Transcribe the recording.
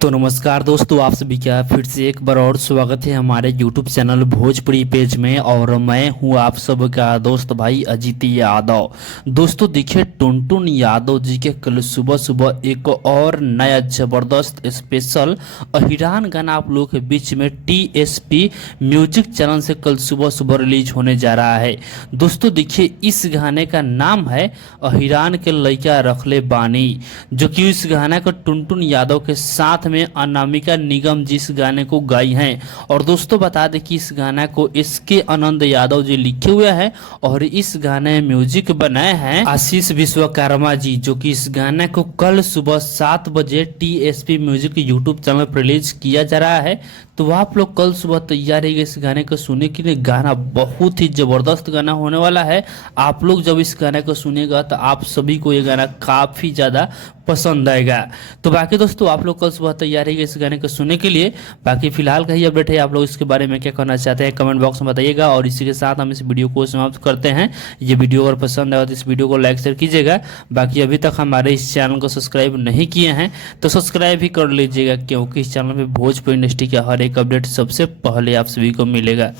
तो नमस्कार दोस्तों, आप सभी का फिर से एक बार और स्वागत है हमारे YouTube चैनल भोजपुरी पेज में। और मैं हूं आप सब का दोस्त भाई अजीत यादव। दोस्तों देखिए, टुनटुन यादव जी के कल सुबह सुबह एक और नया ज़बरदस्त स्पेशल अहिरान गाना आप लोगों के बीच में TSP म्यूजिक चैनल से कल सुबह सुबह रिलीज होने जा रहा है। दोस्तों देखिए, इस गाने का नाम है अहिरान के लइका रखले बानी, जो कि इस गाना को टुनटुन यादव के साथ में अनामिका निगम जी इस गाने को गाई हैं। और दोस्तों बता दें कि इस गाना को SK आनंद यादव जी लिखे हुए हैं और इस गाने में म्यूजिक बनाए हैं आशीष विश्वकर्मा जी, जो कि इस गाने को कल सुबह 7 बजे TSP म्यूजिक यूट्यूब चैनल पर रिलीज किया जा रहा है। तो आप लोग कल सुबह तैयार रहिएगा इस गाने को सुनने के लिए। गाना बहुत ही जबरदस्त गाना होने वाला है। आप लोग जब इस गाने को सुनेगा तो आप सभी को ये गाना काफी ज्यादा पसंद आएगा। तो बाकी दोस्तों आप लोग कल सुबह तैयार रहिएगा इस गाने को सुनने के लिए। बाकी फिलहाल का ही अपडेट है, आप लोग इसके बारे में क्या कहना चाहते हैं कमेंट बॉक्स में बताइएगा। और इसी के साथ हम इस वीडियो को समाप्त करते हैं। ये वीडियो अगर पसंद आया तो इस वीडियो को लाइक शेयर कीजिएगा। बाकी अभी तक हमारे इस चैनल को सब्सक्राइब नहीं किए हैं तो सब्सक्राइब भी कर लीजिएगा, क्योंकि इस चैनल में भोजपुरी इंडस्ट्री का हर एक अपडेट सबसे पहले आप सभी को मिलेगा।